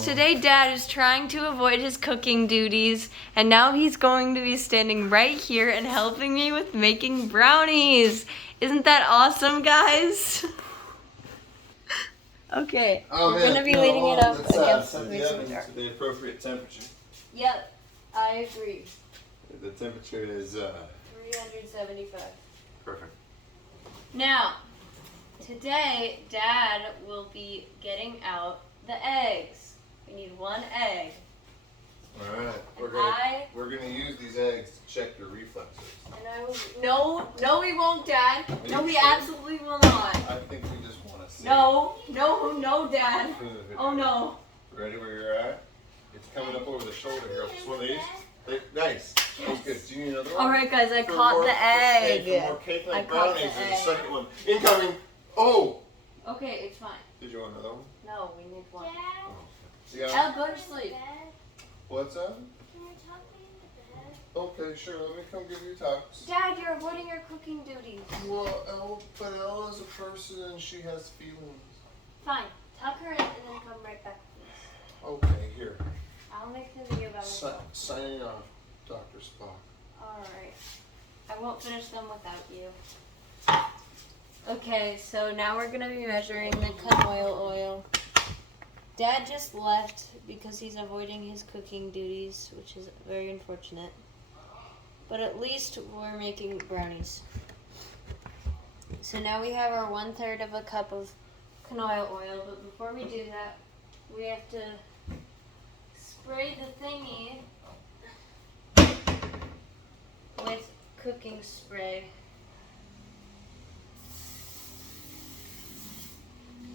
guys, today Dad is trying to avoid his cooking duties, and now he's going to be standing right here and helping me with making brownies. Isn't that awesome, guys? Okay, we're gonna be leading it up against the mason jar. To the appropriate temperature. Yep, I agree. The temperature is 375. perfect. Now, today Dad will be getting out the eggs. We need one egg. All right, we're gonna use these eggs to check your reflexes. And I will. No, we won't, Dad. No, we absolutely will not. I think we just want to see. No, Dad. Oh no. Ready where you're at? It's coming up over the shoulder here. Just one of these. Nice. That's good. Do you need another one? All right, guys. I caught the egg. For more cake-like brownies, there's a second one incoming. Oh. Okay, it's fine. Did you want another one? No, we need one. Yeah. I'll go to sleep. What's that? Can we talk in the bed? Okay, sure. Let me come give you talks. Dad, you're avoiding your cooking duties. Well, but Ella's a person and she has feelings. Fine. Tuck her in and then come right back, please. Okay, here. I'll make the video about myself. Signing off, Dr. Spock. Alright. I won't finish them without you. Okay, so now we're going to be measuring the canola oil. Dad just left because he's avoiding his cooking duties, which is very unfortunate. But at least we're making brownies. So now we have our 1/3 of a cup of canola oil, but before we do that, we have to spray the thingy with cooking spray.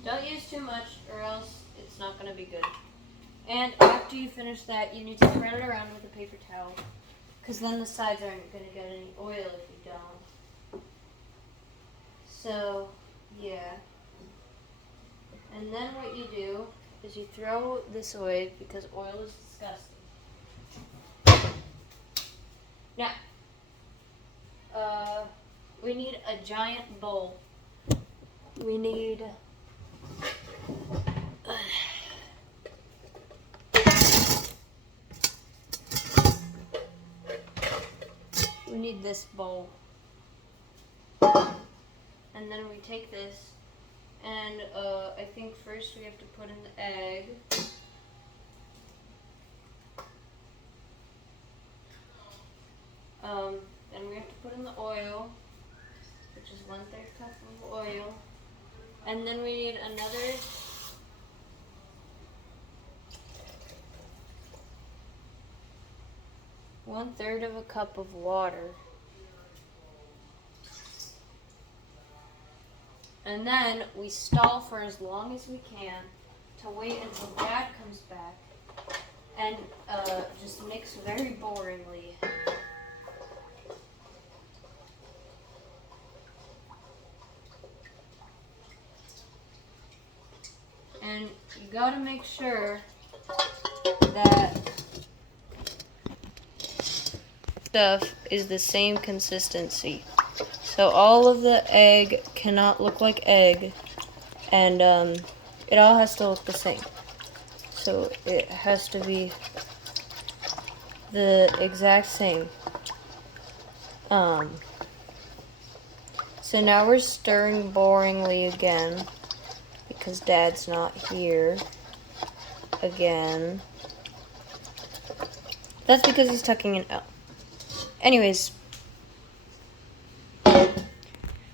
Don't use too much or else it's not going to be good. And after you finish that, you need to spread it around with a paper towel, because then the sides aren't going to get any oil if you don't. So, yeah. And then what you do is you throw this away because oil is disgusting. Now, we need a giant bowl. We need this bowl. And then we take this and I think first we have to put in the egg. Then we have to put in the oil, which is 1/3 cup of oil. And then we need another one-third of a cup of water. And then we stall for as long as we can to wait until Dad comes back and just mix very boringly. And you gotta make sure that stuff is the same consistency. So all of the egg cannot look like egg, and it all has to look the same. So it has to be the exact same. So now we're stirring boringly again, because Dad's not here again. That's because he's tucking an L. Anyways,